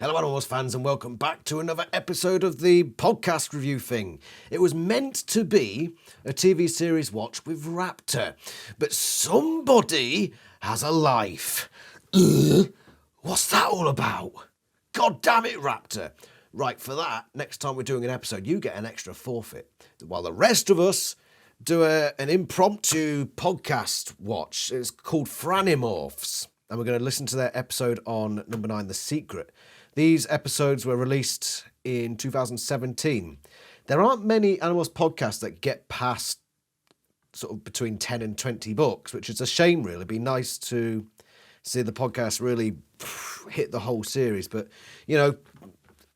Hello, Animorphs fans, and welcome back to another episode of the podcast review thing. It was meant to be a TV series watch with Raptor, but somebody has a life. What's that all about? God damn it, Raptor. Right, for that, next time we're doing an episode, you get an extra forfeit, while the rest of us do an impromptu podcast watch. It's called Franimorphs, and we're going to listen to their episode on number 9, The Secret. These episodes were released in 2017. There aren't many Animorphs podcasts that get past sort of between 10 and 20 books, which is a shame, really. It'd be nice to see the podcast really hit the whole series. But, you know,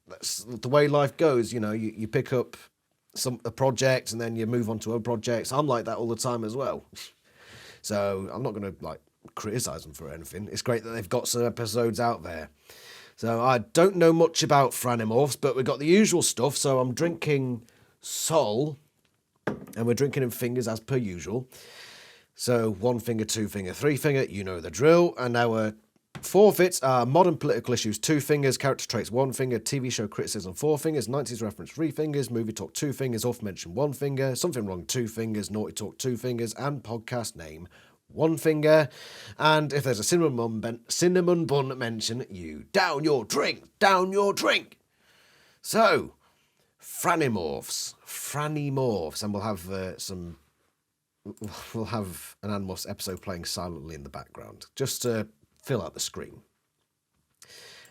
that's the way life goes. You know, you pick up a project and then you move on to other projects. I'm like that all the time as well. So I'm not going to, criticise them for anything. It's great that they've got some episodes out there. So I don't know much about Franimorphs, but we've got the usual stuff. So I'm drinking Sol, and we're drinking in fingers as per usual. So 1 finger, 2 finger, 3 finger, you know the drill. And our forfeits are modern political issues, 2 fingers, character traits, 1 finger, TV show criticism, 4 fingers, 90s reference, 3 fingers, movie talk, 2 fingers, off mention, 1 finger, something wrong, 2 fingers, naughty talk, 2 fingers, and podcast name, 1 finger. And if there's a cinnamon bun mention, you down your drink. So, Franimorphs, and we'll have we'll have an Animorphs episode playing silently in the background, just to fill out the screen.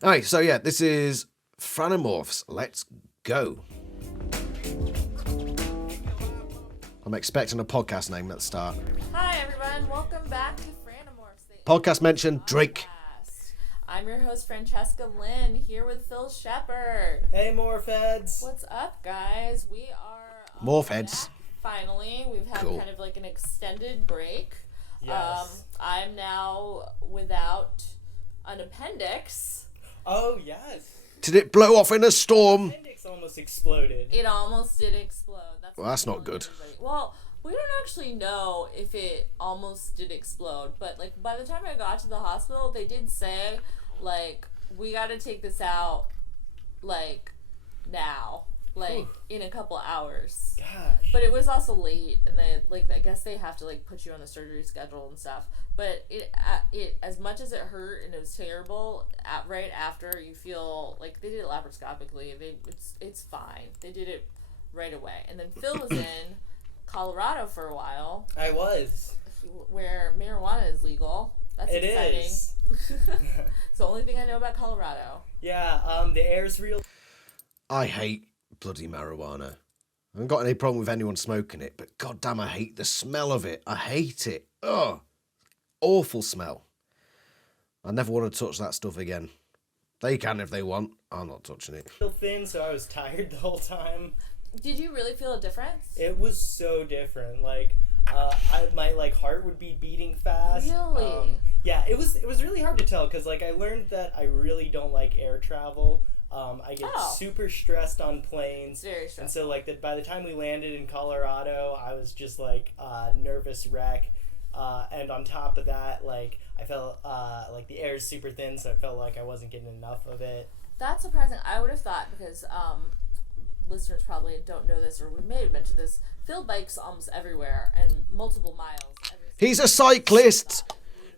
Alright, so yeah, this is Franimorphs. Let's go. I'm expecting a podcast name at the start. Hi everyone, welcome back to Franimorphs. Podcast mention, drink. I'm your host Francesca Lynn, here with Phil Shepard. Hey Morphheads! What's up, guys? We are Morphheads. back, finally. We've had Cool. kind of like an extended break. Yes. I'm now without an appendix. Oh yes. Did it blow off in a storm? Appendix almost exploded. It almost did explode. Well, that's not good. Well, we don't actually know if it almost did explode, but like by the time I got to the hospital, they did say like we got to take this out like now, like in a couple hours. Gosh. But it was also late, and they I guess they have to like put you on the surgery schedule and stuff. But it as much as it hurt and it was terrible, right after you feel like they did it laparoscopically. It's fine. They did it right away, and then Phil was in Colorado for a while. I was. Where marijuana is legal. That's It exciting. is. It's the only thing I know about Colorado. Yeah. The air's real. I hate bloody marijuana. I haven't got any problem with anyone smoking it, but goddamn, I hate the smell of it. I hate it. Ugh. Awful smell. I never want to touch that stuff again. They can if they want. I'm not touching it. Real thin, so I was tired the whole time. Did you really feel a difference? It was so different. Like, my heart would be beating fast. Really? Yeah. It was really hard to tell because I learned that I really don't like air travel. I get super stressed on planes. Very stressful. And so by the time we landed in Colorado, I was just nervous wreck. And on top of that, I felt the air is super thin, so I felt like I wasn't getting enough of it. That's surprising. I would have thought because listeners probably don't know this, or we may have mentioned this. Phil bikes almost everywhere and multiple miles. He's a cyclist.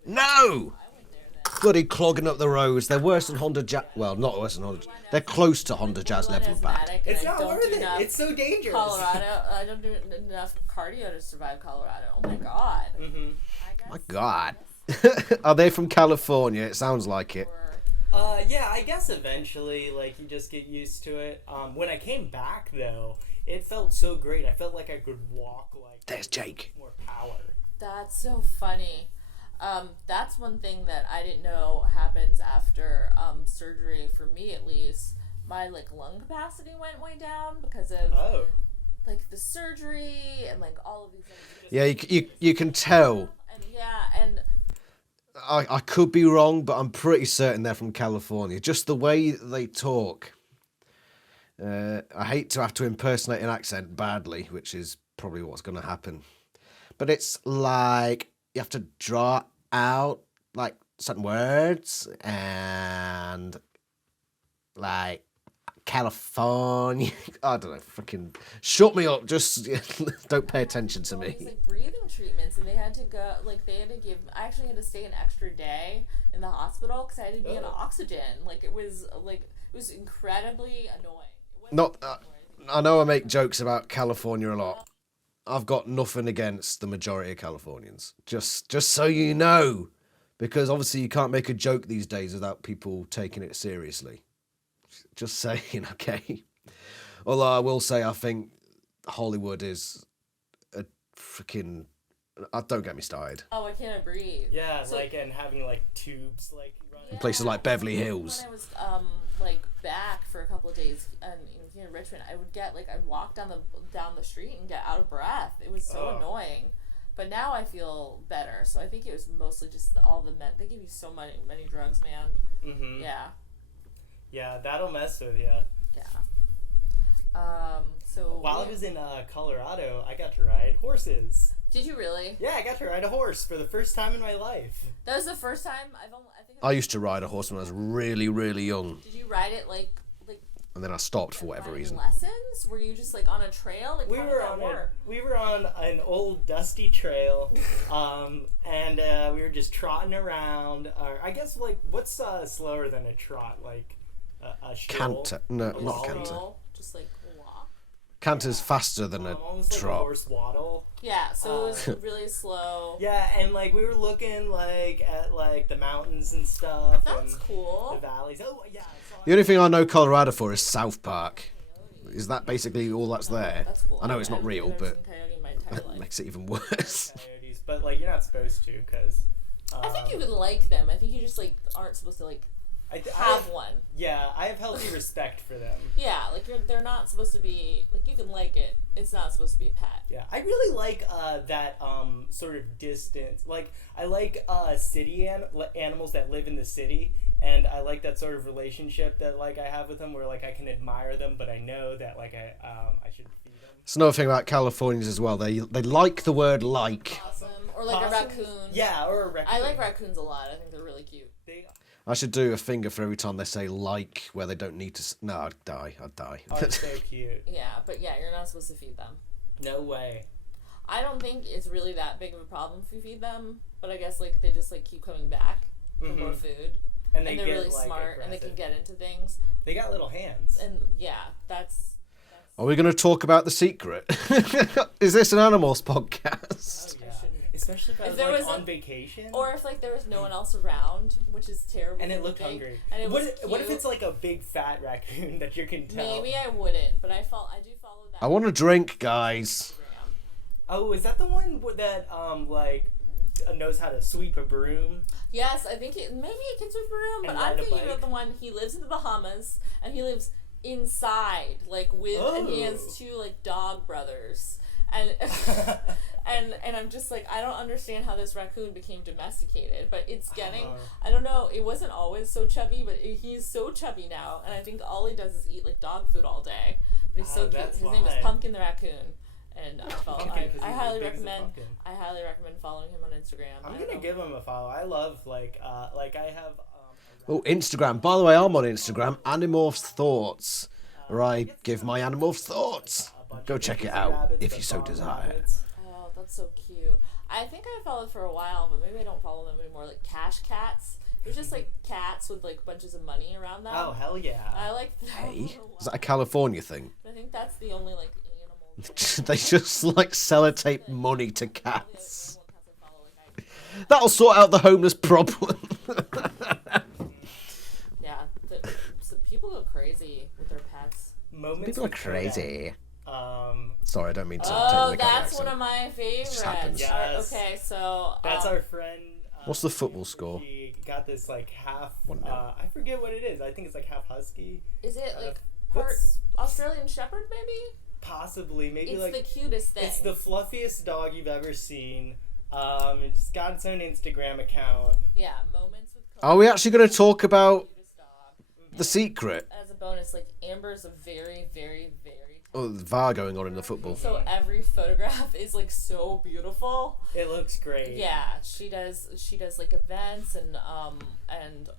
No. I went there then. Bloody clogging up the roads. They're worse than Honda Jazz. Well, not worse than Honda. They're close to Honda Jazz level of bad. Asthmatic, and It's I not don't worth do it. enough It's so dangerous. Colorado. I don't do enough cardio to survive Colorado. Oh my god. Mm-hmm. My God. Are they from California? It sounds like it. Yeah, I guess eventually, you just get used to it. When I came back, though, it felt so great. I felt like I could walk, There's Jake. more power. That's so funny. That's one thing that I didn't know happens after surgery, for me at least. My lung capacity went way down because of Oh. the surgery and all of these things. Yeah, you can tell. And I could be wrong, but I'm pretty certain they're from California. Just the way they talk. I hate to have to impersonate an accent badly, which is probably what's going to happen. But it's like you have to draw out certain words and like California. I don't know. Fucking shut me up. Just don't pay attention to These me. like breathing treatments, and they had to go. Like they had to give. I actually had to stay an extra day in the hospital because I had to be on oxygen. Like it was incredibly annoying. Not. I know I make jokes about California a lot. I've got nothing against the majority of Californians. Just so you know, because obviously you can't make a joke these days without people taking it seriously. Just saying, okay. Although I will say, I think Hollywood is a freaking. Don't get me started. Oh, I can't breathe. Yeah, so, like, and having like tubes like running. In places like Beverly Hills. When I was like back for a couple of days and here in Richmond, I would get like I'd walk down the street and get out of breath. It was so annoying. But now I feel better. So I think it was mostly just all the they give you so many drugs, man. Mhm. Yeah. Yeah, that'll mess with you. Yeah. So while I was in Colorado, I got to ride horses. Did you really? Yeah, I got to ride a horse for the first time in my life. That was the first time I used to ride a horse when I was really, really young. Did you ride it like? And then I stopped for whatever reason. Lessons? Were you just like on a trail? Like, we were on an old dusty trail, and we were just trotting around. I guess like what's slower than a trot? Like a stroll? Canter? No, not canter. Just like walk. Canter's faster than a almost trot. Like a horse waddle. Yeah, so it was really slow. Yeah, and like we were looking like at like the mountains and stuff. That's and cool. The valleys. Oh yeah. The only thing I know Colorado for is South Park. Is that basically all that's there? That's cool. I know it's not real, but that makes it even worse. Coyotes, but like you're not supposed to, because. I think you would like them. I think you just like aren't supposed to like have one. Yeah, I have healthy respect for them. Yeah, like they're not supposed to be like you can like it. It's not supposed to be a pet. Yeah, I really like that sort of distance. Like I like city animals that live in the city, and I like that sort of relationship that like I have with them, where like I can admire them, but I know that like I should feed them. It's another thing about Californians as well. They like the word like. Awesome. Or like Possums? a raccoon. Yeah, or a raccoon. I like raccoons a lot. I think they're really cute. I should do a finger for every time they say like, where they don't need to. No, I'd die. Oh, it's so cute. Yeah, but yeah, you're not supposed to feed them. No way. I don't think it's really that big of a problem if you feed them, but I guess like they just like keep coming back for more food, and they're really smart and they can get into things. They got little hands. And yeah, that's Are we going to talk about The Secret? Is this an Animorphs podcast? Oh, yeah. Especially if I was like on vacation. Or if like there was no one else around, which is terrible. And it looked hungry. And it was what if it's like a big fat raccoon that you can tell? Maybe I wouldn't, but I do follow that. I want a drink, guys. Oh, is that the one that like knows how to sweep a broom? Yes, I think maybe it can sweep a broom, but I'm thinking about the one he lives in the Bahamas and he lives inside, like with, and he has two like dog brothers, and and I'm just like I don't understand how this raccoon became domesticated, but it's getting I don't know, it wasn't always so chubby, but he's so chubby now, and I think all he does is eat like dog food all day. But he's so cute. His name is Pumpkin the Raccoon. And I highly recommend following him on Instagram. I'm gonna give him a follow. I love like I have. Oh, Instagram. By the way, I'm on Instagram. Animorphs Thoughts, where I give my Animorphs thoughts. Go check it out if you so desire. Oh, that's so cute. I think I followed for a while, but maybe I don't follow them anymore. Like Cash Cats. There's just like cats with like bunches of money around them. Oh hell yeah! I like that. Hey, is that a California thing? I think that's the only like. They just like sellotape money to cats. That'll sort out the homeless problem. Yeah, so people go crazy with their pets. People are crazy. Sorry, I don't mean to. Oh, that's one of my favorites. Yes. Okay, so that's our friend. What's the football score? He got this like half. I forget what it is. I think it's like half husky. Is it like part Australian Shepherd, maybe? Possibly, maybe it's like the cutest thing. It's the fluffiest dog you've ever seen. It's got its own Instagram account. Yeah, moments with. Are we actually going to talk about The Secret? As a bonus, like Amber's a very, very, very Oh, the VAR going on in the football. So every photograph is like so beautiful. It looks great. Yeah, she does like events and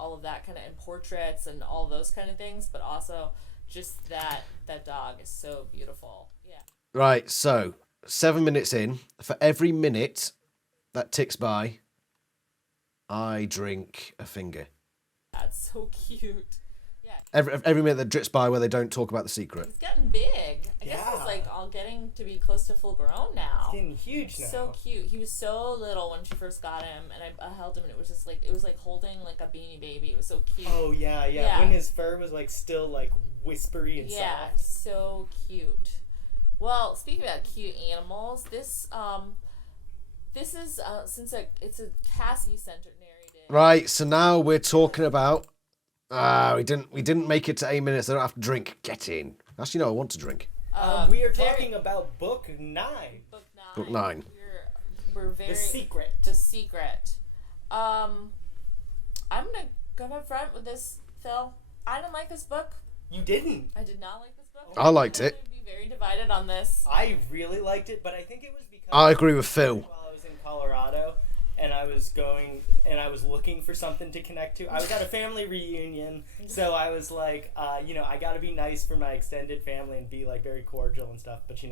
all of that kind of, and portraits and all those kind of things, but also just that dog is so beautiful. Yeah. Right, so 7 minutes in. For every minute that ticks by, I drink a finger. That's so cute. Yeah. Every minute that drips by where they don't talk about the secret. It's getting big. I guess Yeah. it's like all getting to be close to full grown now. It's getting huge now. So cute. He was so little when she first got him, and I held him, and it was just like, it was like holding like a Beanie Baby. It was so cute. Oh yeah. Yeah. When his fur was like still like whispery and Yeah, soft. so cute. Well, speaking about cute animals, this is since it's a Cassie centered narrative. Right, so now we're talking about we didn't make it to 8 minutes. I don't have to drink. Get in. Actually, no, I want to drink. We are talking about book 9. Book 9. We're very The Secret. The Secret. I'm gonna come up front with this, Phil. I didn't like this book. You didn't. I did not like this book. I liked it. I'm gonna be very divided on this. I really liked it, but I think it was because I agree with Phil. while I was in Colorado and I was looking for something to connect to. I was at a family reunion, so I was like, I got to be nice for my extended family and be like very cordial and stuff, but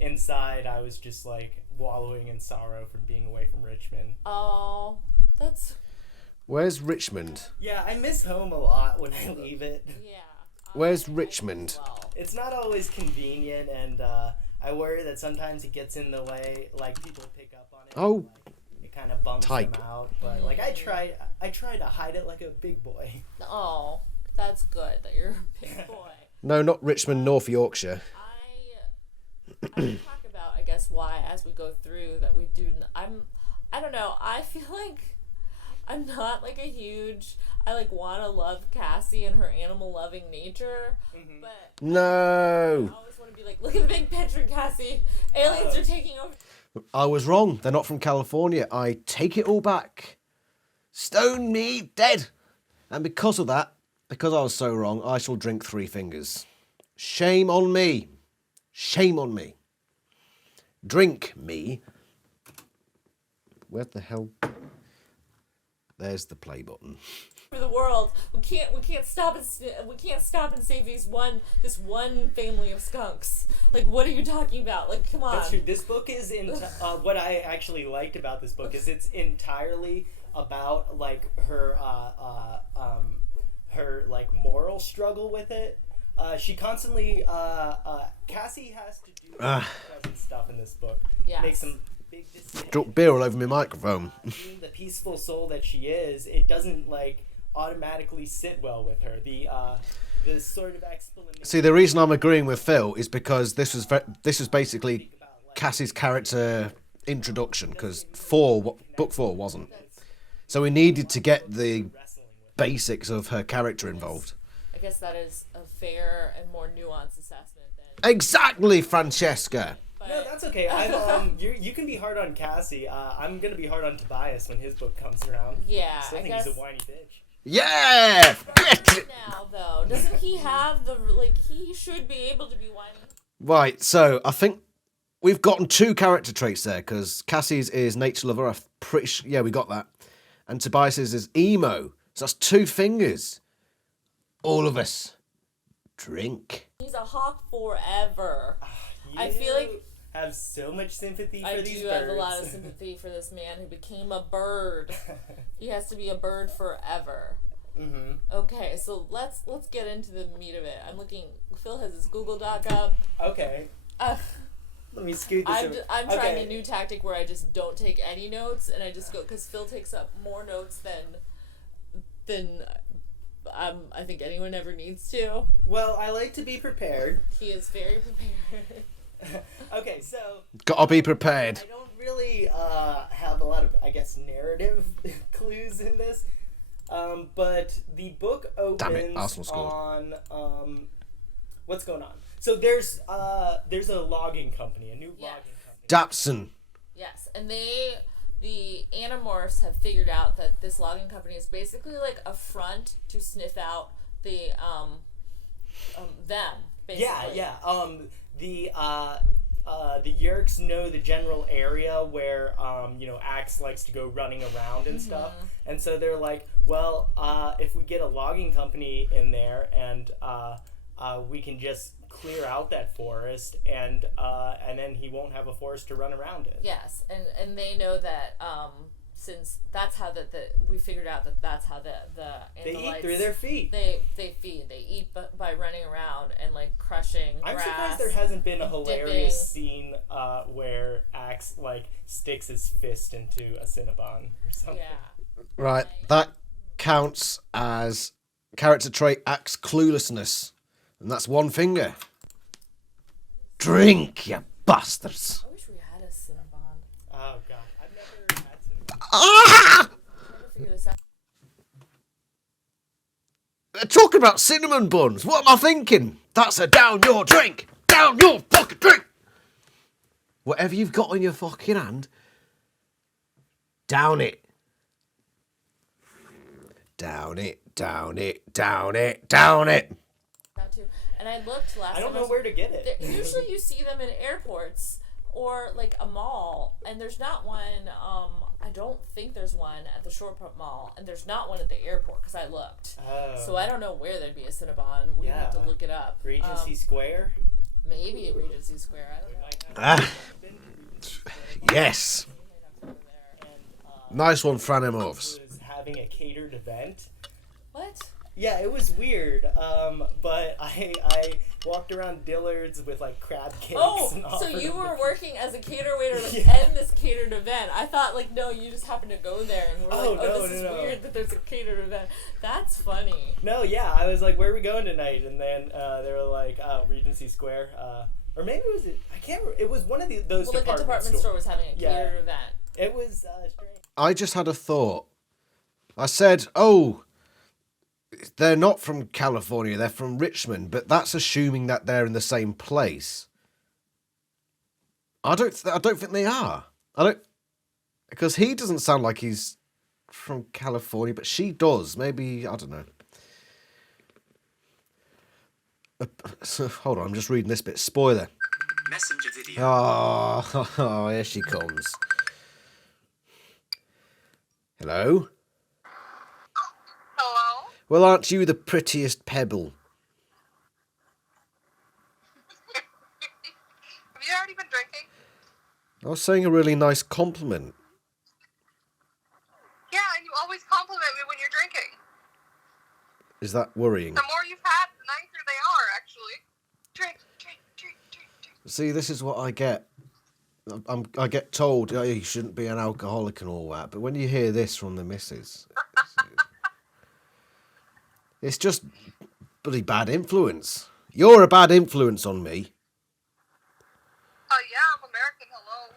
inside I was just like wallowing in sorrow from being away from Richmond. Oh, that's Where's Richmond? Yeah, I miss home a lot when I leave it. yeah. Where's I Richmond? well. It's not always convenient, and I worry that sometimes it gets in the way, like people pick up on it. Oh, Like, it kind of bums type. them out, but like I try to hide it like a big boy. Oh, that's good that you're a big boy. No, not Richmond, North Yorkshire. I can talk about, I guess, why as we go through that we do. I don't know. I feel like I'm not like a huge. I like want to love Cassie and her animal loving nature, but No. I always want to be like, look at the big picture, Cassie. Aliens are taking over. I was wrong. They're not from California. I take it all back. Stone me dead. And because of that, because I was so wrong, I shall drink 3 fingers. Shame on me. Shame on me. Drink me. Where the hell? There's the play button. For the world, we can't stop and save this one family of skunks. Like, what are you talking about? Like, come on. That's true. This book is what I actually liked about this book is it's entirely about like her like moral struggle with it. She constantly Cassie has to do present stuff in this book. Yes. Make some big decisions. Drop beer all over my microphone. Being the peaceful soul that she is, it doesn't like automatically sit well with her. The sort of explanation. See, the reason I'm agreeing with Phil is because this was basically Cassie's character introduction, because book 4 wasn't. So we needed to get the basics of her character involved. I guess that is a fair and more nuanced assessment than. Exactly, Francesca. But, No, that's okay. You can be hard on Cassie. I'm gonna be hard on Tobias when his book comes around. Yeah, Still I think guess. he's a whiny bitch. Yeah! Now though, doesn't he have the like? He should be able to be whiny. Right, so I think we've gotten 2 character traits there, because Cassie's is nature lover. I'm pretty sure, yeah, we got that. And Tobias's is emo. So that's 2 fingers. All of us. Drink. He's a hawk forever. I feel like have so much sympathy for I these do birds. have a lot of sympathy for this man who became a bird. He has to be a bird forever. Mm-hmm. Okay, so let's get into the meat of it. I'm looking. Phil has his Google Doc up. Okay. Let me scoot this over. I'm trying a new tactic where I just don't take any notes and I just go, because Phil takes up more notes than I think anyone ever needs to. Well, I like to be prepared. He is very prepared. Okay, so Gotta be prepared. I don't really have a lot of, I guess, narrative clues in this. But the book opens Arsenal scored. on what's going on. So there's a logging company, a new logging company. Dapson. Yes, and the Animorphs have figured out that this logging company is basically like a front to sniff out the them. Basically. Yeah. the Yerks know the general area where Axe likes to go running around and stuff, and so they're like, well, if we get a logging company in there and we can just clear out that forest and then he won't have a forest to run around in. Yes, and they know that since that's how we figured out that's how the They Andalites, eat through their feet. They feed. They eat by running around and like crushing I'm grass. surprised there hasn't been a hilarious dipping. scene where Axe like sticks his fist into a Cinnabon or something. Yeah. Right, that counts as character trait Axe cluelessness. And that's one finger. Drink, you bastards. I wish we had a Cinnabon. Oh god, I've never had Cinnabon. Ah! Never figured this out. They're talking about cinnamon buns. What am I thinking? That's a down your drink. Down your fucking drink. Whatever you've got in your fucking hand, down it. Down it, down it, down it, down it. Too. And I looked last I don't time. know where to get it. Usually you see them in airports or like a mall, and there's not one. I don't think there's one at the Shoreport Mall, and there's not one at the airport because I looked. Oh. So I don't know where there'd be a Cinnabon. We have to look it up. Regency Square? Maybe at Regency Square. I don't know. Ah. Yes. Nice one, Franimorphs. Was having a catered event. What? Yeah, it was weird. But I walked around Dillard's with like crab cakes. Oh, and so offered you them were to- working as a caterer waiter to Yeah. end this catered event. I thought like, no, you just happened to go there and we're like, no, this is no. weird that there's a catered event. That's funny. No, yeah, I was like, where are we going tonight? And then they were like, Regency Square. Or maybe it was, I can't remember. It was one of those Well, like a department store was having a catered event. It was strange. I just had a thought. I said, oh, they're not from California, they're from Richmond, but that's assuming that they're in the same place. I don't think they are. Because he doesn't sound like he's from California, but she does. Maybe, I don't know. So, hold on, I'm just reading this bit. Spoiler. Messenger video. Oh, here she comes. Hello? Hello? Well, aren't you the prettiest pebble? Have you already been drinking? I was saying a really nice compliment. Yeah, and you always compliment me when you're drinking. Is that worrying? The more you've had, the nicer they are, actually. Drink, drink, drink, drink, drink. See, this is what I get. I get told, oh, you shouldn't be an alcoholic and all that, but when you hear this from the missus, it's just bloody bad influence. You're a bad influence on me. Yeah, I'm American, hello.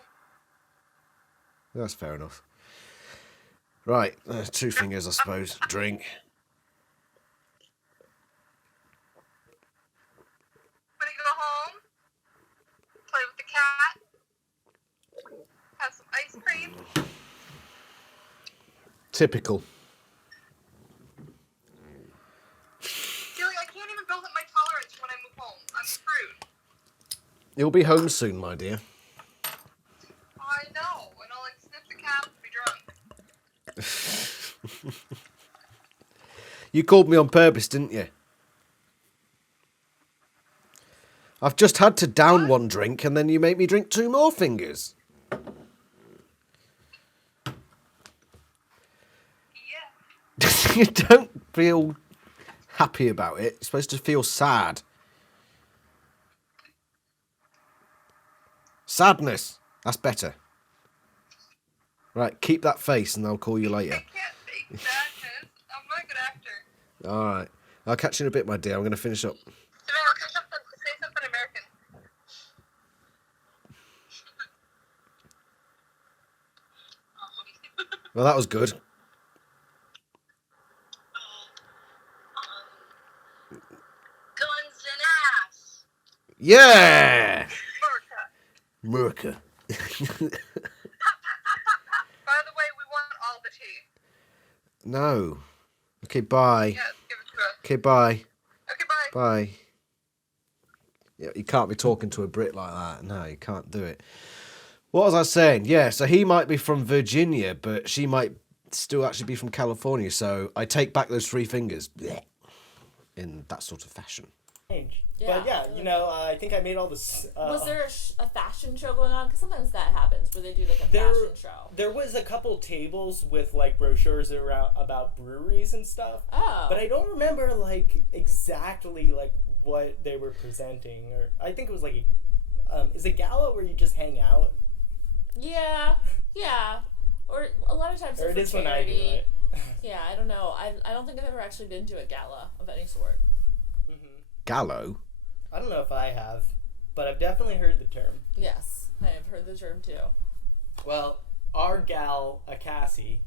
That's fair enough. Right, two fingers, I suppose. Drink. Gonna go home, play with the cat, have some ice cream. Typical. Feeling I can't even build up my tolerance when I move home. I'm screwed. You'll be home soon, my dear. I know, and I'll like sniff the cat and be drunk. You called me on purpose, didn't you? I've just had to down one drink and then you make me drink two more fingers. Yeah. You don't feel happy about it. You're supposed to feel sad. Sadness. That's better. Right, keep that face and I'll call you I later. can't fake sadness. I'm not a good actor. Alright. I'll catch you in a bit, my dear. I'm going to finish up. Say something American. Well, that was good. Guns and ass. Yeah! America. Merca. By the way, we want all the tea. No. Okay, bye. Yes, give it to us. Okay, bye. Okay, bye. Bye. You can't be talking to a Brit like that. No, you can't do it. What was I saying? Yeah, so he might be from Virginia, but she might still actually be from California. So I take back those 3 fingers. Blech. In that sort of fashion. Strange. Yeah. But yeah, you know, I think I made all this. Was there a fashion show going on? Because sometimes that happens, where they do like a fashion show. There was a couple tables with like brochures around about breweries and stuff. Oh. But I don't remember like exactly like what they were presenting, or I think it was like is a gala where you just hang out. Yeah. Or a lot of times Or it's it is for when I do charity. it. Yeah, I don't know. I don't think I've ever actually been to a gala of any sort. Gallo? I don't know if I have, but I've definitely heard the term. Yes, I have heard the term too. Well, our gal, Cassie,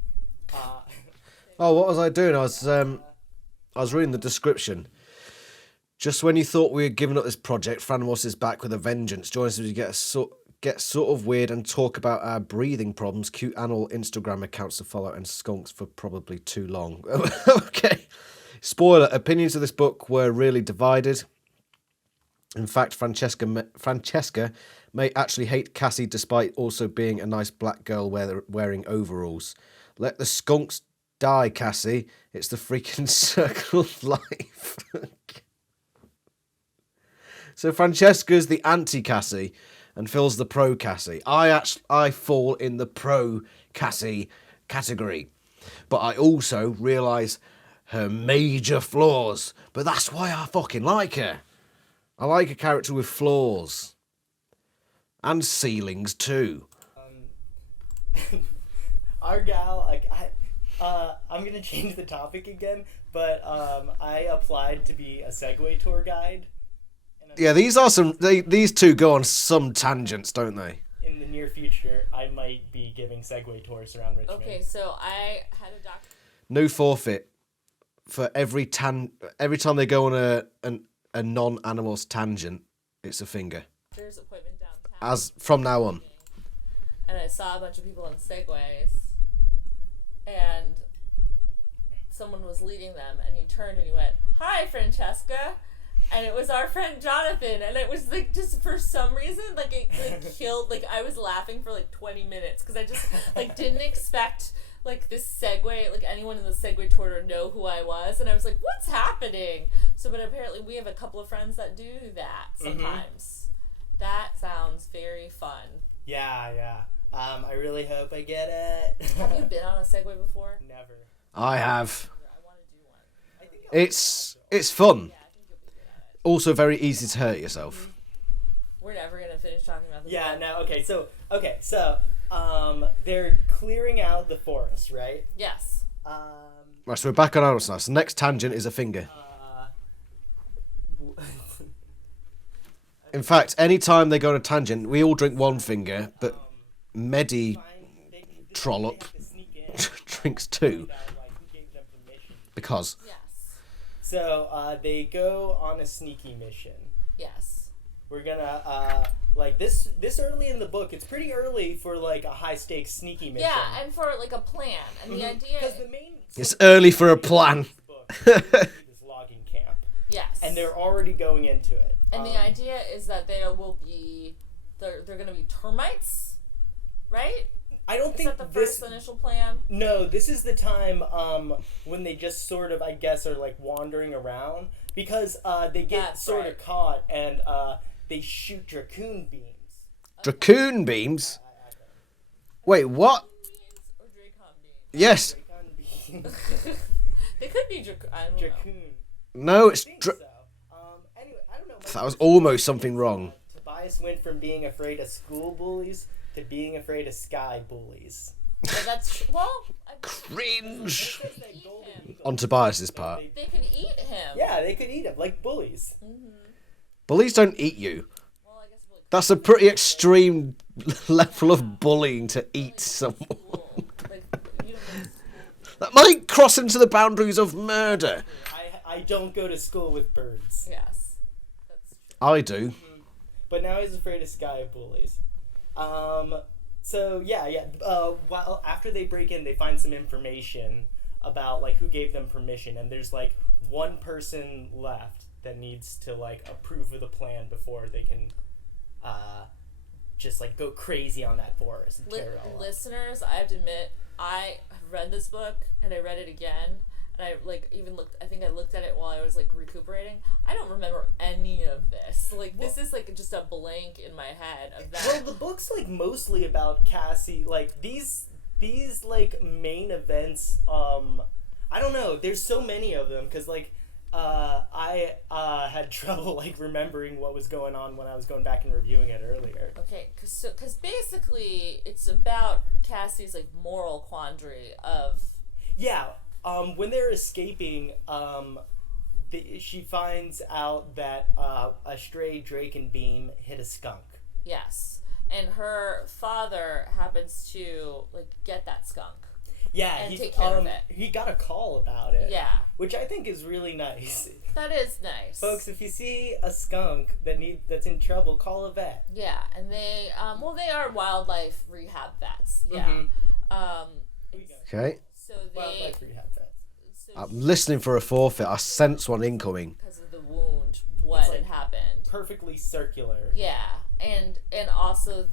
Oh, what was I doing? I was reading the description. Just when you thought we had given up this project, Franimorphs is back with a vengeance. Join us as we get sort of weird and talk about our breathing problems, cute animal Instagram accounts to follow, and skunks for probably too long. Okay. Spoiler, opinions of this book were really divided. In fact, Francesca may actually hate Cassie despite also being a nice black girl wearing overalls. Let the skunks die, Cassie. It's the freaking circle of life. So Francesca's the anti-Cassie and Phil's the pro-Cassie. I fall in the pro-Cassie category. But I also realise her major flaws. But that's why I fucking like her. I like a character with flaws. And ceilings too. Our gal, like I'm gonna change the topic again, but I applied to be a Segway tour guide. Yeah, these two go on some tangents, don't they? In the near future, I might be giving Segway tours around Richmond. Okay, so I had a doctor. No forfeit for every time they go on a non-animals tangent. It's a finger. Doctor's appointment downtown. As from now on. And I saw a bunch of people on Segways, and someone was leading them, and he turned and he went, "Hi, Francesca." And it was our friend Jonathan, and it was like, just for some reason, like it like killed, like I was laughing for like 20 minutes because I just like didn't expect like this Segway, like anyone in the Segway tour to know who I was, and I was like, what's happening? So, but apparently we have a couple of friends that do that sometimes. That sounds very fun. Yeah. I really hope I get it. Have you been on a Segway before? Never. I have. I want to do one. I think It's fun. Yeah, I think you'll be good at it. Also very easy to hurt yourself. We're never gonna finish talking about this. Yeah. book. No. Okay. So they're clearing out the forest, right? Yes. Right, so we're back on animals now. So next tangent is a finger. In fact, anytime they go on a tangent, we all drink one finger, but Medi Trollop drinks 2 because Yes. So they go on a sneaky mission. Yes. We're gonna like this early in the book. It's pretty early for like a high stakes sneaky mission. Yeah, and for like a plan, and the idea. Because the main it's early for a plan. book is this logging camp, Yes. and they're already going into it. And the idea is that there will be, they're going to be termites, right? I don't Is think that the first initial plan? No, this is the time when they just sort of, I guess, are like wandering around because they get That's sort right. of caught and they shoot Dracoon beams. Dracoon beams? Wait, what? Beans or Dracon beans? Yes. Dracoon beams. They could be I don't know. Dracoon. No, it's... I think so. Anyway, I don't know. That was almost something wrong. Tobias went from being afraid of school bullies to being afraid of sky bullies. But that's, well, Cringe. It says that golden eagle- On Tobias's part. they could eat him. Yeah, they could eat him like bullies. Bullies don't eat you. Well, I guess we'll That's a pretty extreme level of bullying to eat someone. cool. Like, you don't get That might cross into the boundaries of murder. I don't go to school with birds. Yes. That's true. I do. But now he's afraid of sky bullies. So yeah. While after they break in, they find some information about like who gave them permission, and there's like one person left that needs to like approve of the plan before they can just like go crazy on that forest and tear it all up. Listeners, I have to admit, I have read this book and I read it again, and I like even looked. I think I looked at it while I was like recuperating. I don't remember any of this. Like this is like just a blank in my head of that. Well, the book's like mostly about Cassie. Like these like main events. I don't know. There's so many of them because like I had trouble like remembering what was going on when I was going back and reviewing it earlier. Okay, because basically it's about Cassie's like moral quandary of when they're escaping, she finds out that a stray Drakenbeam hit a skunk. Yes, and her father happens to like get that skunk. Yeah, and take care of it. He got a call about it. Yeah, which I think is really nice. That is nice, folks. If you see a skunk that's in trouble, call a vet. Yeah, and they they are wildlife rehab vets. Yeah. Okay. So wildlife rehab vets. I'm listening for a forfeit. I sense one incoming. Because of the wound, what had happened. Perfectly circular. Yeah, and also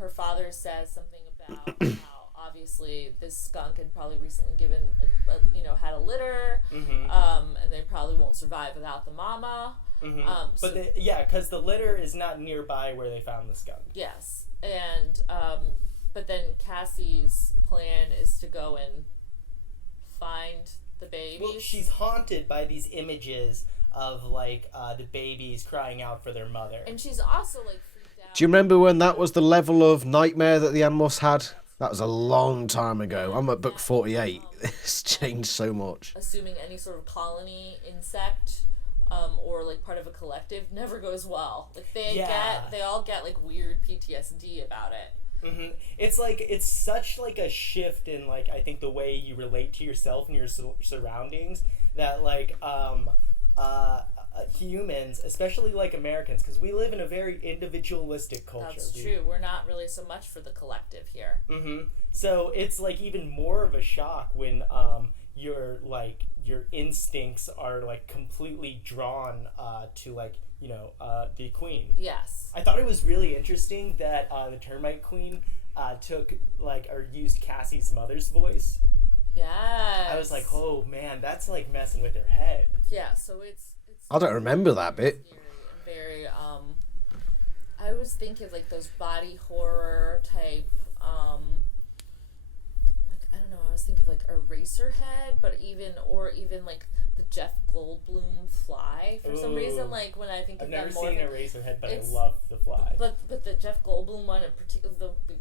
her father says something about how obviously this skunk had probably recently given had a litter, and they probably won't survive without the mama. Because the litter is not nearby where they found the skunk. Yes, and but then Cassie's plan is to go and find the babies. Well, she's haunted by these images of like the babies crying out for their mother, and she's also like freaked out. Do you remember when that was the level of nightmare that the Animorphs had? That was a long time ago. I'm at book 48. It's changed so much. Assuming any sort of colony insect or like part of a collective never goes well. Like they all get like weird PTSD about it. Mm-hmm. It's like it's such like a shift in like I think the way you relate to yourself and your surroundings that like humans, especially like Americans, because we live in a very individualistic culture. That's true. We're not really so much for the collective here. Mm-hmm. So it's like even more of a shock when your instincts are like completely drawn to like the queen. Yes. I thought it was really interesting that the termite queen took used Cassie's mother's voice. Yes. I was like, oh man, that's like messing with her head. Yeah. So it's I don't remember that bit. Very I was thinking like those body horror type I don't know, I was thinking of like Eraserhead, but even like the Jeff Goldblum Fly for some reason. Like when I think I've of never that more seen Eraserhead, but I love the Fly. But the Jeff Goldblum one in particular,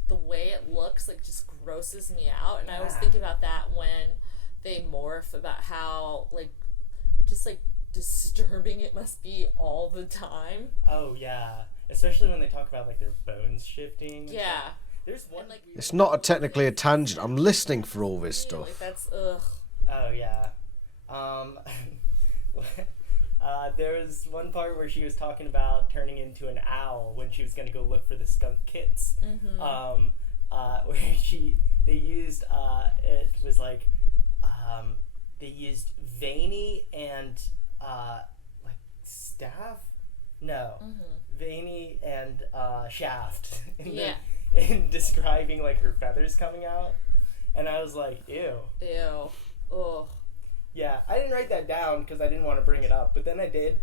the way it looks like just grosses me out. And I was thinking about that when they morph, about how like just like disturbing it must be all the time. Oh yeah, especially when they talk about like their bones shifting. Yeah. There's one. It's not technically a tangent. I'm listening for all this stuff. Like that's ugh. Oh yeah. There was one part where she was talking about turning into an owl when she was going to go look for the skunk kits. Mm-hmm. Where they used it was like they used veiny and like staff. No, veiny and shaft. In describing like her feathers coming out, and I was like, ew. Oh. Yeah, I didn't write that down because I didn't want to bring it up, but then I did.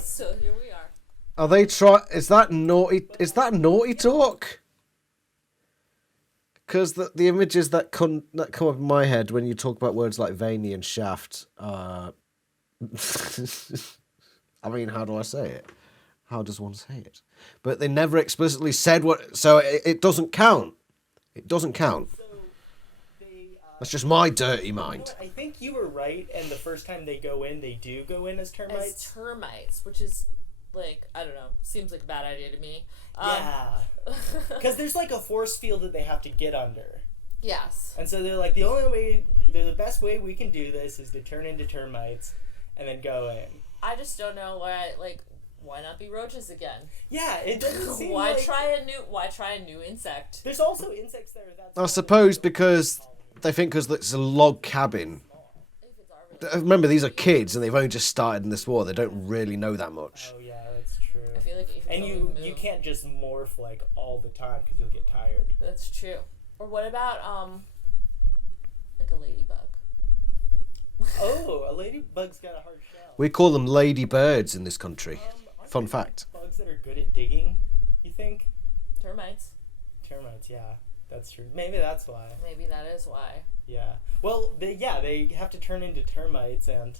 So here we are. Are they Is that naughty? Is that naughty talk? Because the images that come up in my head when you talk about words like veiny and shaft. I mean, how do I say it? How does one say it? But they never explicitly said what, so it doesn't count. It doesn't count. So That's just my dirty mind. I think you were right, and the first time they do go in as termites. As termites, which is like, I don't know, seems like a bad idea to me. Yeah. Because there's like a force field that they have to get under. Yes. And so they're like, the best way we can do this is to turn into termites and then go in. I just don't know why not be roaches again? Yeah, it doesn't seem why try a new insect? There's also insects that are that I suppose because they think because it's a log cabin, Remember, these are kids and they've only just started in this war. They don't really know that much. Oh yeah, that's true. I feel like if And you can't just morph like all the time because you'll get tired. That's true. Or what about like a ladybug? Oh, a ladybug's got a hard shell. We call them ladybirds in this country. Aren't Fun there fact. Bugs that are good at digging, you think? Termites. Termites, yeah. That's true. Maybe that's why. Maybe that is why. Yeah. Well, they have to turn into termites and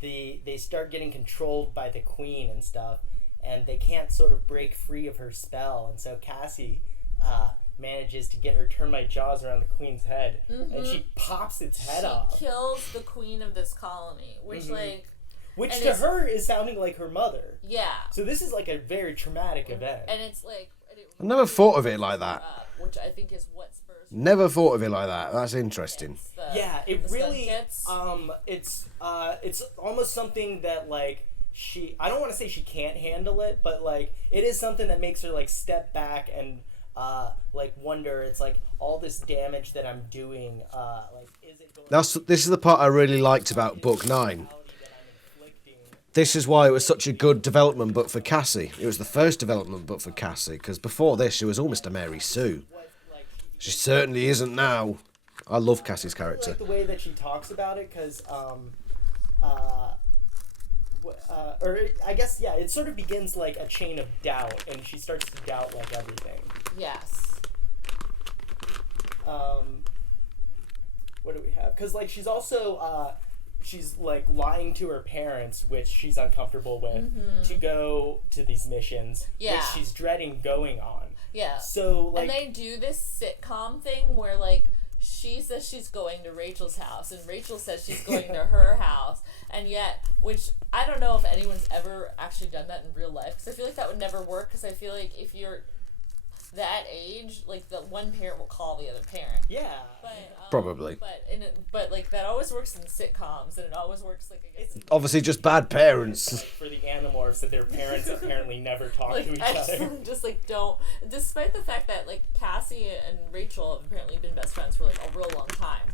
they start getting controlled by the queen and stuff, and they can't sort of break free of her spell, and so Cassie manages to get her termite jaws around the queen's head, and she pops its head off. She kills the queen of this colony, which Which to her is sounding like her mother. Yeah. So this is like a very traumatic event. And it's like... I've never thought of it like that. Which I think is what spurs... Never thought of it like that. That's interesting. Yeah, it really... It's almost something that, like, I don't want to say she can't handle it, but, like, it is something that makes her, like, step back and, like, wonder, it's like, all this damage that I'm doing, like, is it going... This is the part I really liked about Book 9. This is why it was such a good development book for Cassie. It was the first development book for Cassie, because before this, she was almost a Mary Sue. She certainly isn't now. I love Cassie's character. I like the way that she talks about it, because, I guess, yeah, it sort of begins like a chain of doubt, and she starts to doubt, like, everything. Yes. What do we have? Because, like, she's also, she's, like, lying to her parents, which she's uncomfortable with, to go to these missions, which she's dreading going on. Yeah. So, like... And they do this sitcom thing where, like, she says she's going to Rachel's house, and Rachel says she's going to her house, and yet, which, I don't know if anyone's ever actually done that in real life, because I feel like that would never work, because I feel like if you're that age, like, the one parent will call the other parent. Yeah. But, Probably. But like, that always works in sitcoms, and it always works, like, I guess... Obviously just bad parents. For the Animorphs, that their parents apparently never talk to each other. Just, like, don't... Despite the fact that, like, Cassie and Rachel have apparently been best friends for, like, a real long time.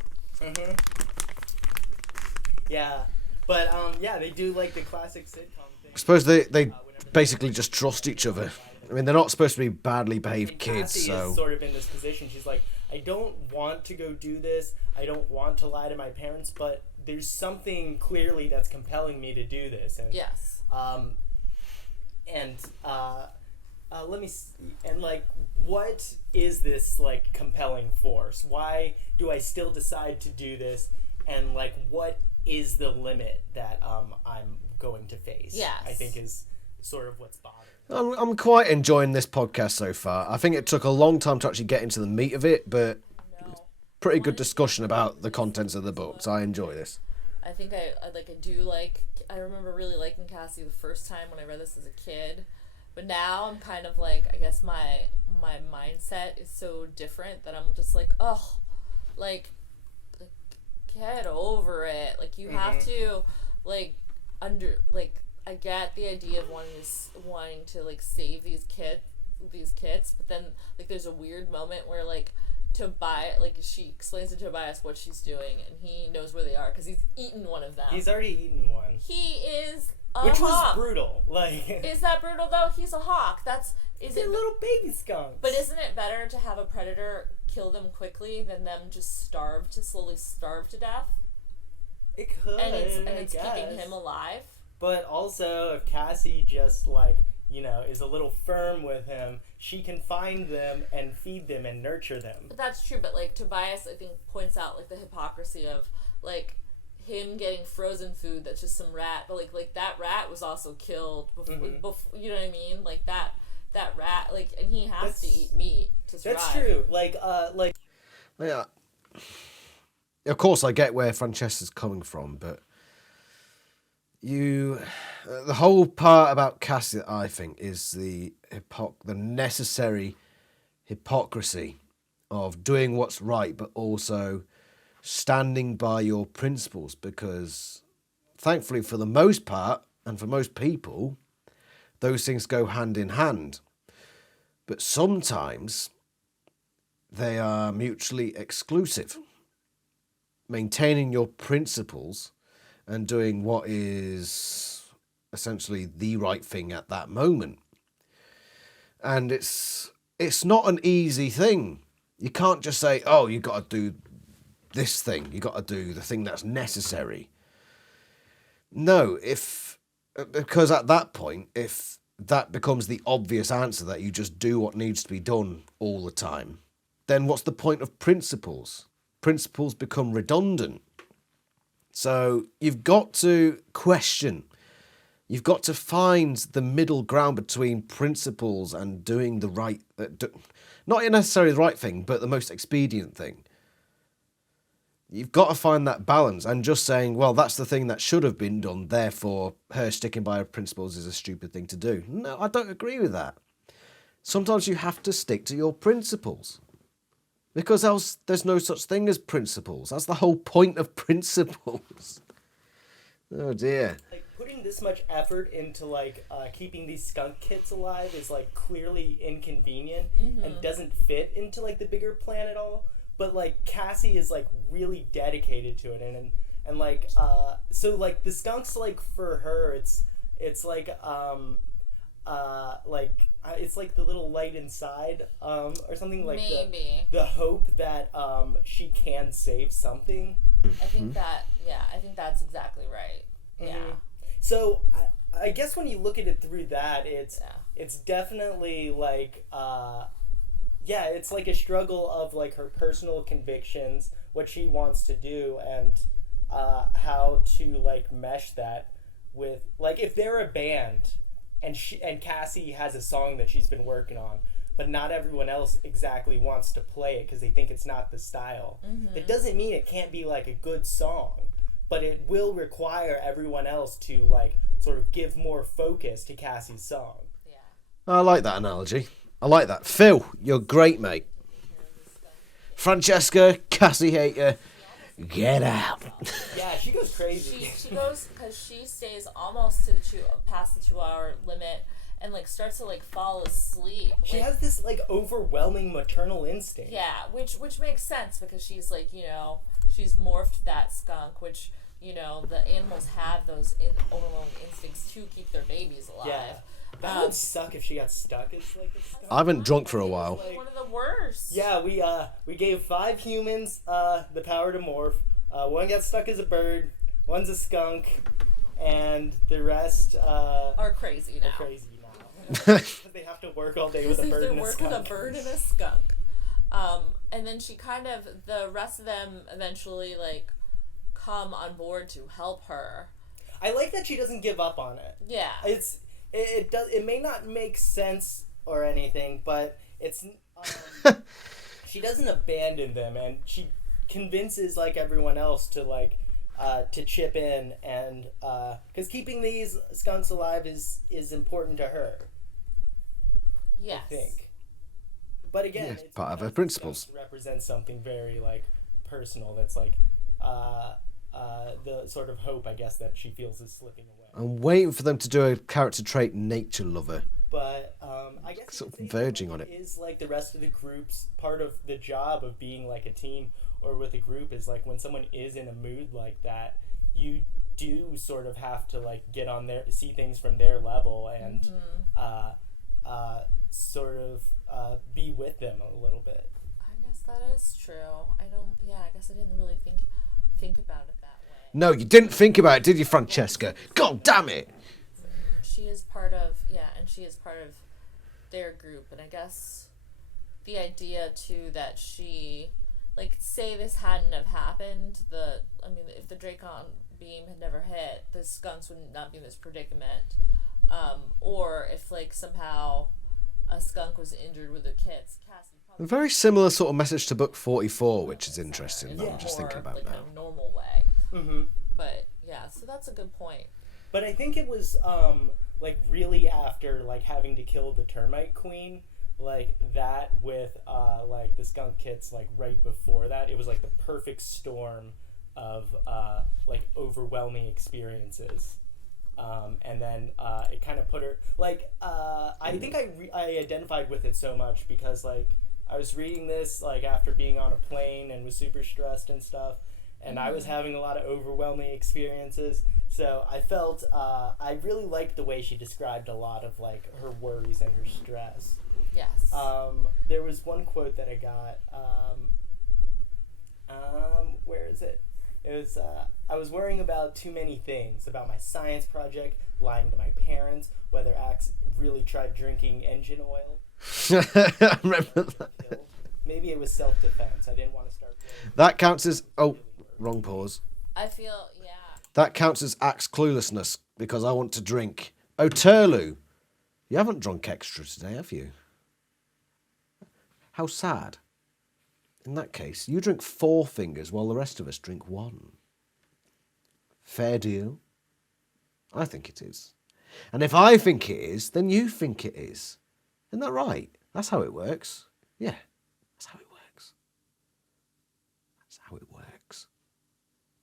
Yeah. But, yeah, they do, like, the classic sitcom thing. I suppose they basically just trust each other. I mean, they're not supposed to be badly behaved kids, Cassie so... is sort of in this position. She's like, I don't want to go do this. I don't want to lie to my parents, but there's something clearly that's compelling me to do this. And, Yes. Let me see. And, like, what is this, like, compelling force? Why do I still decide to do this? And, like, what is the limit that I'm going to face? Yes. I think is sort of what's bothering me. I'm quite enjoying this podcast so far. I think it took a long time to actually get into the meat of it, but pretty good discussion about the contents of the books. I enjoy this. I think I remember really liking Cassie the first time when I read this as a kid, but now I'm kind of like, I guess my mindset is so different that I'm just like, oh, like get over it. Like, you have to, like, I get the idea of wanting to like save these kids, but then, like, there's a weird moment where, like, she explains to Tobias what she's doing, and he knows where they are because he's eaten one of them. He's already eaten one. He is a Which hawk. was brutal. Like, is that brutal though? He's a hawk. He's a little baby skunk. But isn't it better to have a predator kill them quickly than them just slowly starve to death? It could. And it's keeping him alive. But also, if Cassie just, like, you know, is a little firm with him, she can find them and feed them and nurture them. But that's true, but, like, Tobias, I think, points out, like, the hypocrisy of, like, him getting frozen food that's just some rat, but, like that rat was also killed before, you know what I mean? Like, that rat, like, and he has to eat meat to survive. That's true. Like... Yeah. Of course, I get where Francesca's coming from, but... the whole part about Cassie, I think, is the necessary hypocrisy of doing what's right, but also standing by your principles, because thankfully for the most part, and for most people, those things go hand in hand. But sometimes they are mutually exclusive. maintaining your principles and doing what is essentially the right thing at that moment. And it's not an easy thing. You can't just say, oh, you got to do this thing. You got to do the thing that's necessary. No, because at that point, if that becomes the obvious answer that you just do what needs to be done all the time, then what's the point of principles? Principles become redundant. So you've got to question. You've got to find the middle ground between principles and doing the right, not necessarily the right thing, but the most expedient thing. You've got to find that balance, and just saying, well, that's the thing that should have been done, therefore her sticking by her principles is a stupid thing to do. No, I don't agree with that. Sometimes you have to stick to your principles, because else there's no such thing as principles. That's the whole point of principles. Oh dear. Like, putting this much effort into like keeping these skunk kits alive is like clearly inconvenient and doesn't fit into like the bigger plan at all. But like Cassie is like really dedicated to it, and like so like the skunks, like for her it's like it's like the little light inside or something, like maybe the hope that she can save something. I think that's exactly right. Yeah. So I guess when you look at it through that, it's definitely like it's like a struggle of like her personal convictions, what she wants to do, and how to like mesh that with, like, if they're a band and Cassie has a song that she's been working on, but not everyone else exactly wants to play it because they think it's not the style. That doesn't mean it can't be like a good song, but it will require everyone else to like sort of give more focus to Cassie's song. Yeah. I like that analogy. I like that. Phil, you're great, mate. Francesca, Cassie hater, get out. Yeah, she goes crazy. She goes, because she stays almost to past the 2-hour limit, and like starts to like fall asleep. She has this like overwhelming maternal instinct. Yeah, which makes sense, because she's like, she's morphed that skunk, which, the animals have those overwhelming instincts to keep their babies alive. Yeah. That would suck if she got stuck as like a skunk. I haven't drunk for a while. Like, one of the worst. Yeah, we gave 5 humans the power to morph. One got stuck as a bird, one's a skunk, and the rest are crazy now. They have to work all day with a bird and a skunk. With a bird and a skunk. And then the rest of them eventually like come on board to help her. I like that she doesn't give up on it. Yeah. It may not make sense or anything, but it's she doesn't abandon them, and she convinces like everyone else to like to chip in, and because keeping these skunks alive is important to her. Yes. I think. But again, it's part of her principles. Represents something very like personal. That's like the sort of hope, I guess, that she feels is slipping away. I'm waiting for them to do a character trait nature lover. But I guess sort of verging on it. Is like the rest of the group's part of the job of being like a team or with a group is like when someone is in a mood like that, you do sort of have to like get on there, see things from their level, and sort of be with them a little bit. I guess that is true. I guess I didn't really think about it that way. No, you didn't think about it, did you, Francesca? God damn it! She is part of their group, and I guess the idea too that she, like, say this hadn't have happened, if the Dracon beam had never hit, the skunks would not be in this predicament, or if like somehow a skunk was injured with the kits, Cassie probably... A very similar sort of message to book 44, which is interesting. Yeah. I'm just thinking about like, now. In a normal way. Mm-hmm. But yeah, so that's a good point. But I think it was like really after like having to kill the termite queen, like that with like the skunk kits, like right before that, it was like the perfect storm of like overwhelming experiences. And then it kind of put her like I think I identified with it so much because like I was reading this like after being on a plane and was super stressed and stuff, and I was having a lot of overwhelming experiences. So I felt I really liked the way she described a lot of like her worries and her stress. Yes. There was one quote that I got. Where is it? It was, I was worrying about too many things, about my science project, lying to my parents, whether Axe really tried drinking engine oil. I remember that. Maybe it was self-defense. I didn't want to start. That counts as... Oh, wrong pause. I feel, yeah. That counts as Axe cluelessness, because I want to drink. Oh, Turlu, you haven't drunk extra today, have you? How sad. In that case, you drink 4 fingers while the rest of us drink 1. Fair deal? I think it is. And if I think it is, then you think it is. Isn't that right? That's how it works. Yeah, that's how it works. That's how it works.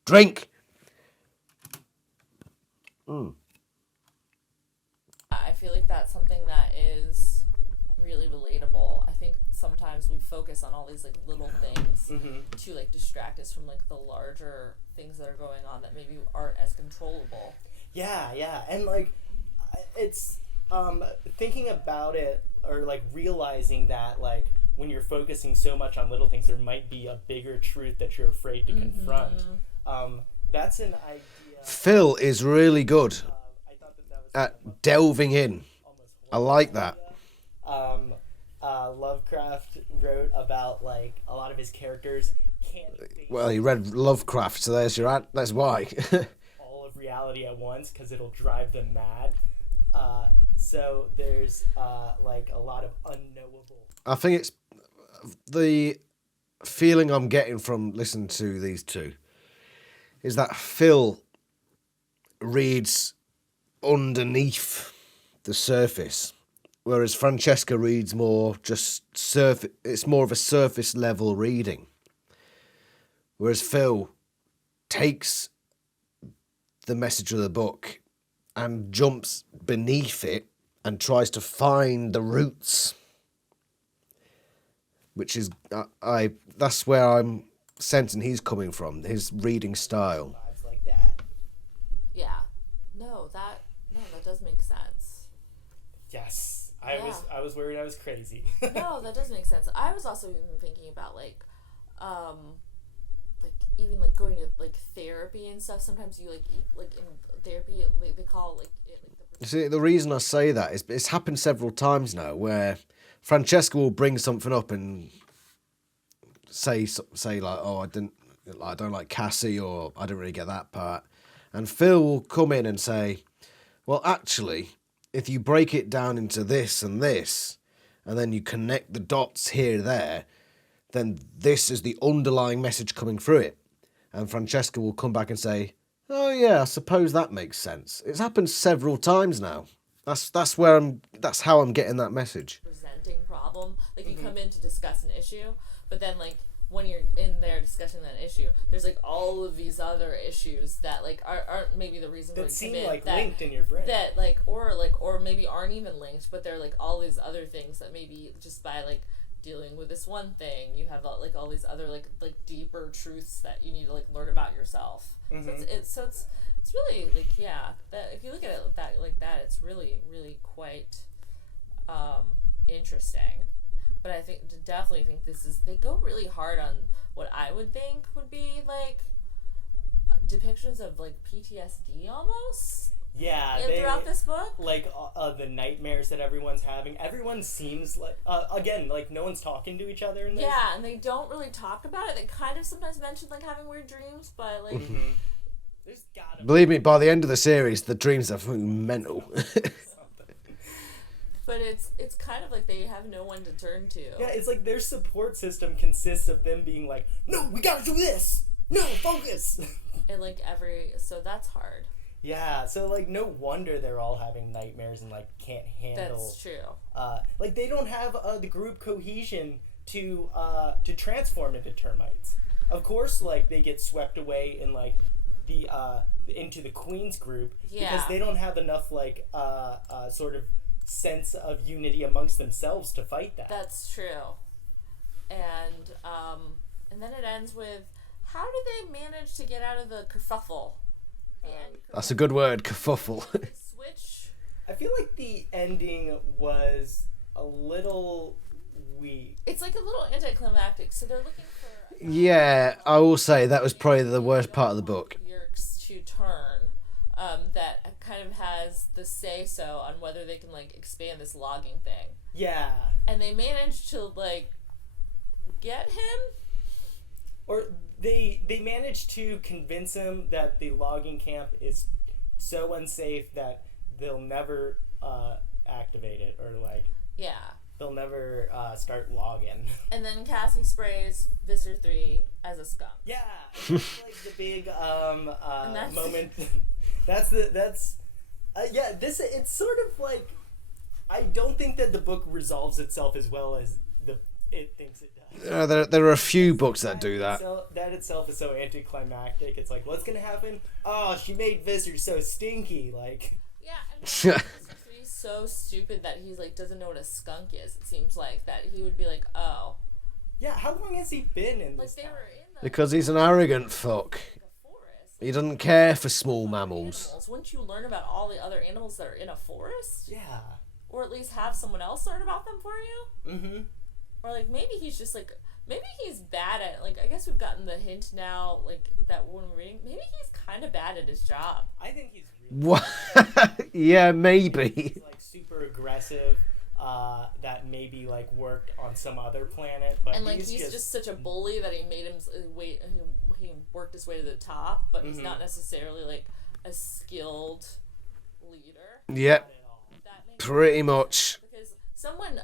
Drink! I feel like that's something that is really relatable. I think sometimes we focus on all these like little things to like distract us from like the larger things that are going on that maybe aren't as controllable. Yeah, and like it's thinking about it or like realizing that like when you're focusing so much on little things, there might be a bigger truth that you're afraid to confront. That's an idea. Phil is really good I thought that was at delving in. I like that. Lovecraft wrote about like a lot of his characters can't think Well, he read Lovecraft, so there's your that's why. all of reality at once because it'll drive them mad. So there's like a lot of unknowable. I think it's the feeling I'm getting from listening to these two is that Phil reads underneath the surface, whereas Francesca reads more just surface. It's more of a surface level reading, whereas Phil takes the message of the book and jumps beneath it and tries to find the roots, which is that's where I'm sensing he's coming from, his reading style. Vibes like that. Yeah. No, that does make sense. Yes, I was worried I was crazy. No, that does make sense. I was also even thinking about like even like going to like therapy and stuff. Sometimes you like in therapy like, they call like it, like the See, the reason I say that is it's happened several times now where Francesca will bring something up and say like, oh, I don't like Cassie, or I didn't really get that part, and Phil will come in and say, well, actually, if you break it down into this and this, and then you connect the dots here there, then this is the underlying message coming through it. And Francesca will come back and say, oh yeah, I suppose that makes sense. It's happened several times now. That's how I'm getting that message. presenting problem. Like you come in to discuss an issue, but then like when you're in there discussing that issue, there's like all of these other issues that like aren't maybe the reason that you seem come in, like that, linked in your brain. that or maybe aren't even linked, but they're like all these other things that maybe just by like dealing with this one thing, you have like all these other like deeper truths that you need to like learn about yourself. So it's really like that if you look at it like that, it's really quite interesting. But I definitely think they go really hard on what I would think would be like depictions of like PTSD almost. Yeah, Throughout this book, like the nightmares that everyone's having. Everyone seems like again, like no one's talking to each other in this. Yeah, and they don't really talk about it. They kind of sometimes mention like having weird dreams, but like There's gotta Believe me, by the end of the series, the dreams are fucking mental. But it's kind of like they have no one to turn to. Yeah, it's like their support system consists of them being like, no, we gotta do this. No, focus. And like so that's hard. Yeah, so like no wonder they're all having nightmares and like can't handle. That's true. Like they don't have the group cohesion to transform into termites. Of course, like they get swept away in like the into the Queen's group because they don't have enough like sort of sense of unity amongst themselves to fight that. That's true. And then it ends with How do they manage to get out of the kerfuffle? The end That's a good word, kerfuffle. switch. I feel like the ending was a little weak. It's like a little anticlimactic. So they're looking for Yeah, I will say that was probably the worst part of the book. Yerks to turn. That kind of has the say-so on whether they can like expand this logging thing. Yeah. And they managed to like get him. Or they managed to convince him that the logging camp is so unsafe that they'll never activate it, or like Yeah. they'll never start logging. And then Cassie sprays Visser 3 as a skunk. Yeah, and that's like the big that's- moment. It's sort of like, I don't think that the book resolves itself as well as it thinks it does. There are a few books that do that. That itself is so anticlimactic. It's like, what's gonna happen? Oh, she made Visser so stinky. Like, Yeah, and Visser 3 is so stupid that he like doesn't know what a skunk is. It seems like that he would be like, oh, yeah, how long has he been in like this they town? were in the Because he's an arrogant fuck. like a forest. He doesn't care for small mammals. Animals. Wouldn't you learn about all the other animals that are in a forest? Yeah. Or at least have someone else learn about them for you? Mm-hmm. Or like maybe he's just like maybe he's bad at like I guess we've gotten the hint now like that when we're reading maybe he's kind of bad at his job. I think he's really What? Yeah, maybe. he's, like super aggressive. That maybe like worked on some other planet, but And like he's just such a bully that he made him wait. He worked his way to the top, but he's not necessarily like a skilled leader. Yep, not at all. That makes pretty much. because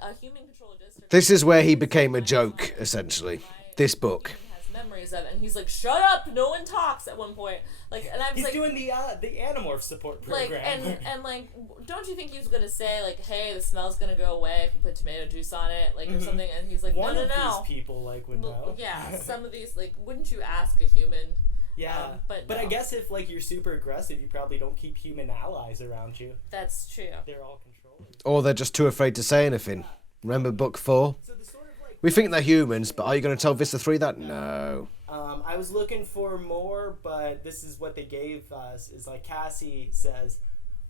a human controlled district. This is where he became a joke, essentially. This book. Has memories of it, and he's like, "Shut up! No one talks." At one point, like, and I was He's like, doing the Animorph support like, program. and like, don't you think he was gonna say like, "Hey, the smell's gonna go away if you put tomato juice on it," like or something? And he's like, One "No, of no, no." these people like would know. Yeah, some of these like, wouldn't you ask a human? Yeah, but I no. guess if like you're super aggressive, you probably don't keep human allies around you. That's true. They're all controlled. Or they're just too afraid to say anything. Remember book 4? So the sort of like We think they're humans, but are you going to tell Vista 3 that? No. I was looking for more, but this is what they gave us. Is like Cassie says,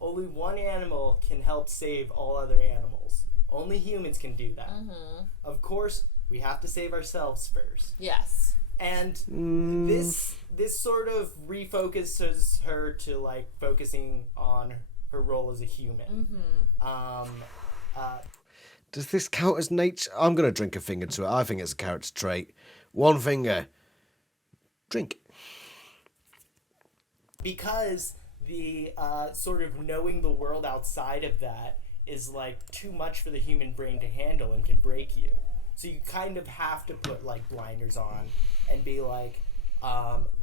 only one animal can help save all other animals. Only humans can do that. Of course, we have to save ourselves first. Yes. And this sort of refocuses her to like focusing on her role as a human. Does this count as nature? I'm going to drink a finger to it. I think it's a character trait. One finger. Drink. Because the sort of knowing the world outside of that is like too much for the human brain to handle and can break you. So you kind of have to put like blinders on and be like,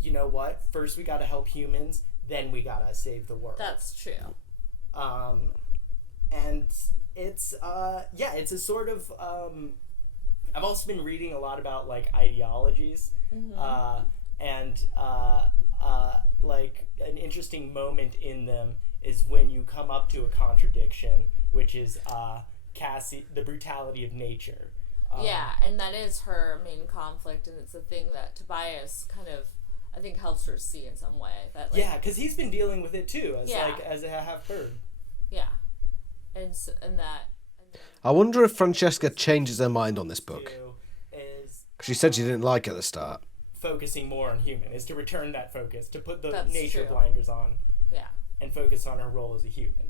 you know what? First we gotta help humans, then we gotta save the world. That's true. And it's it's a sort of I've also been reading a lot about like ideologies, and like an interesting moment in them is when you come up to a contradiction, which is Cassie, the brutality of nature. Yeah, and that is her main conflict, and it's a thing that Tobias kind of, I think, helps her see in some way. That like, Yeah, because he's been dealing with it too, as Yeah. like as a half bird. yeah, and so, and that. I wonder if Francesca changes her mind on this book. Too, is She said she didn't like it at the start. focusing more on human, is to return that focus, to put the That's nature true. blinders on Yeah. and focus on her role as a human.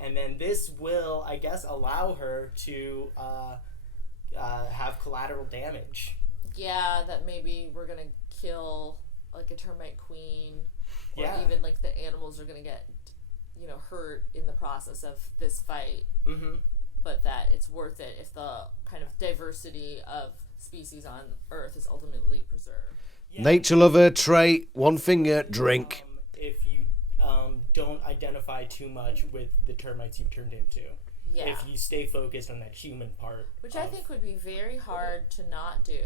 And then this will, I guess, allow her to have collateral damage. Yeah, that maybe we're gonna kill like a termite queen, or Yeah. even like the animals are gonna get, hurt in the process of this fight. Mm-hmm. But that it's worth it if the kind of diversity of species on Earth is ultimately preserved. Yeah. Nature lover trait. One finger. Drink. If you don't identify too much with the termites you've turned into. Yeah. If you stay focused on that human part. Which I think would be very hard to not do.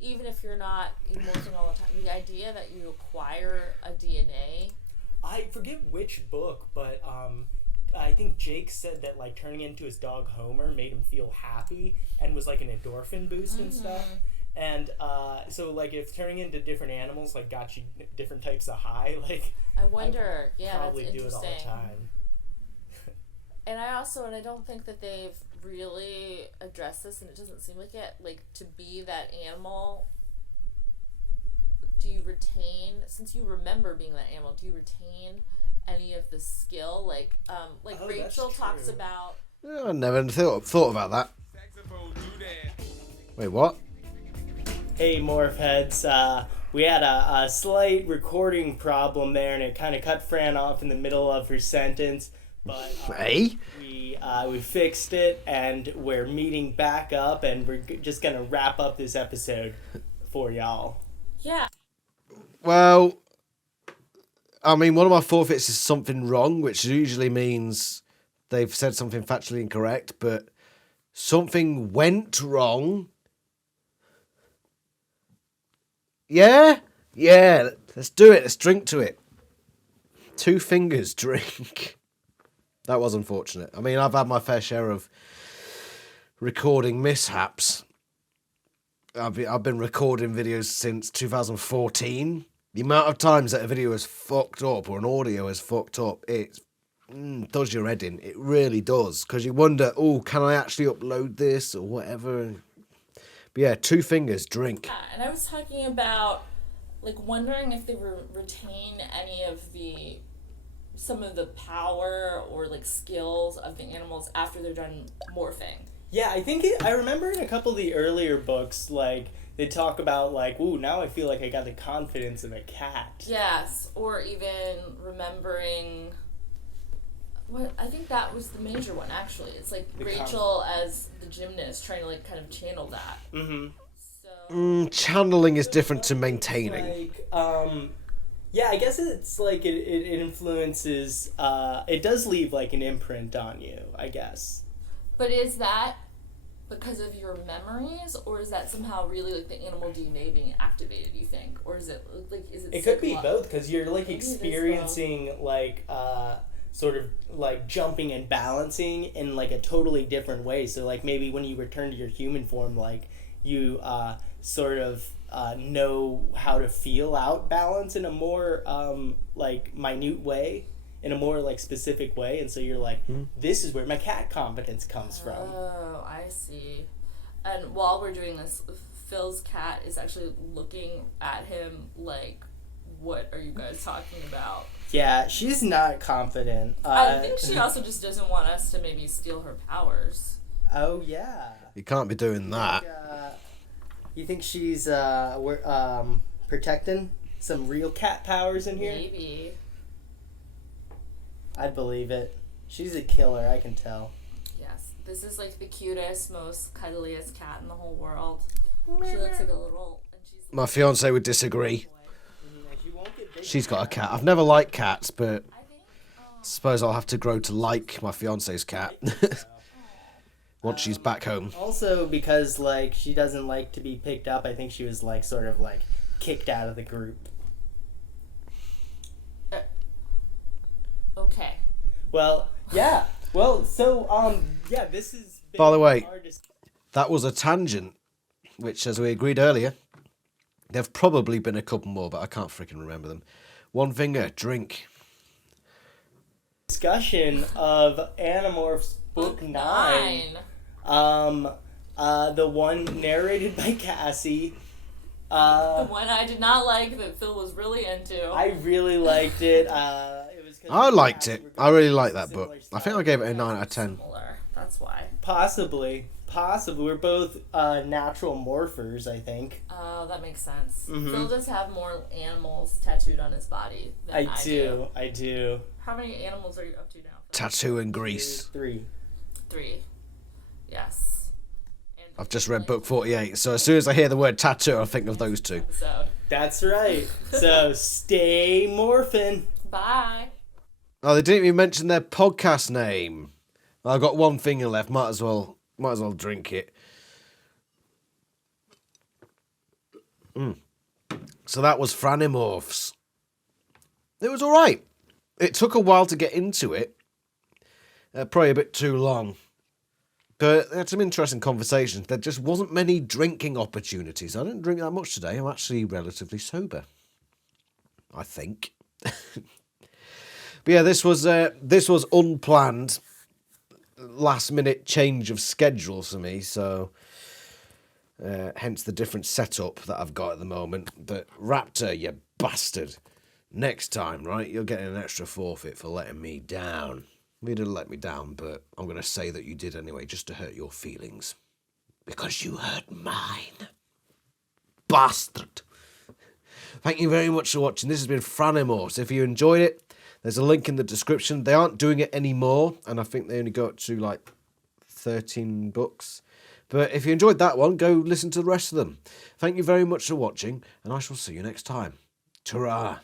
Even if you're not morphing all the time. The idea that you acquire a DNA. I forget which book, but I think Jake said that like turning into his dog Homer made him feel happy and was like an endorphin boost and stuff. And so, like, if turning into different animals, like, got you different types of high, like, I wonder. Yeah, probably that's do it all interesting. the time. And I don't think that they've really addressed this, and it doesn't seem like it. Like, to be that animal, do you retain, since you remember being that animal, do you retain any of the skill? Like Oh, Rachel that's talks true. about. I never thought about that. Wait, what? Hey, Morph Heads. We had a slight recording problem there, and it kind of cut Fran off in the middle of her sentence. But Hey? we fixed it, and we're meeting back up, and we're just gonna wrap up this episode for y'all. Yeah. Well, I mean, one of my forfeits is something wrong, which usually means they've said something factually incorrect, but something went wrong. Yeah? Yeah, let's do it. Let's drink to it. 2 fingers, drink. That was unfortunate. I mean, I've had my fair share of recording mishaps. I've been recording videos since 2014. The amount of times that a video is fucked up or an audio is fucked up, it does your head in. It really does. Because you wonder, oh, can I actually upload this or whatever? But yeah, 2 fingers, drink. Yeah, and I was talking about, like, wondering if they retain any of some of the power or, like, skills of the animals after they're done morphing. Yeah, I remember in a couple of the earlier books, like, they talk about, like, ooh, now I feel like I got the confidence of a cat. Yes, or even remembering. What I think that was the major one, actually. It's like Rachel as the gymnast trying to, like, kind of channel that. Mm-hmm. So Channeling is different to maintaining. Like, yeah, I guess it's like it influences, it does leave, like, an imprint on you, I guess. But is that because of your memories, or is that somehow really, like, the animal DNA being activated, you think? Or is it, like, It could be psycholo- both, because you're, like, Maybe it is experiencing, like, sort of, like, jumping and balancing in, like, a totally different way. So, like, maybe when you return to your human form, like, you sort of know how to feel out balance in a more, like, minute way, in a more, like, specific way. And so you're like, this is where my cat competence comes from. Oh, I see. And while we're doing this, Phil's cat is actually looking at him like, what are you guys talking about? Yeah, she's not confident. I think she also just doesn't want us to maybe steal her powers. Oh, yeah. You can't be doing that. You think she's protecting some real cat powers in here? Maybe. I'd believe it. She's a killer, I can tell. Yes. This is like the cutest, most cuddliest cat in the whole world. She looks like a little... And she's My fiance would disagree. She won't get big. She's got a cat. I've never liked cats, but I think... suppose I'll have to grow to like my fiance's cat once she's back home. Also, because, like, she doesn't like to be picked up, I think she was, like, sort of, like, kicked out of the group. Okay. Well, yeah. Well, so, yeah, this is... By the way, that was a tangent, which, as we agreed earlier, there've probably been a couple more, but I can't freaking remember them. 1 finger, drink. Discussion of Animorphs Book 9. The one narrated by Cassie. The one I did not like that Phil was really into. I really liked it. It was 'cause I liked Cassie it. were I going really through liked that similar book. I stuff. think I gave it a 9 out of 10. Similar. That's why. Possibly. We're both natural morphers, I think. Oh, that makes sense. Mhm. Phil does have more animals tattooed on his body than I do. I do. How many animals are you up to now? Tattoo and grease. 3. 3. Yes. And I've just read book 48, so as soon as I hear the word tattoo, I think of those 2. episode. That's right. So stay morphin'. Bye. Oh, they didn't even mention their podcast name. I've got 1 finger left. Might as well drink it. So that was Franimorphs. It was all right. It took a while to get into it. Probably a bit too long. But they had some interesting conversations. There just wasn't many drinking opportunities. I didn't drink that much today. I'm actually relatively sober, I think. But yeah, this was unplanned, last minute change of schedule for me. So hence the different setup that I've got at the moment. But Raptor, you bastard! Next time, right? You're getting an extra forfeit for letting me down. You didn't let me down, but I'm going to say that you did anyway, just to hurt your feelings. Because you hurt mine. Bastard. Thank you very much for watching. This has been Franimorphs. If you enjoyed it, there's a link in the description. They aren't doing it anymore, and I think they only go up to like 13 books. But if you enjoyed that one, go listen to the rest of them. Thank you very much for watching, and I shall see you next time. Ta-ra.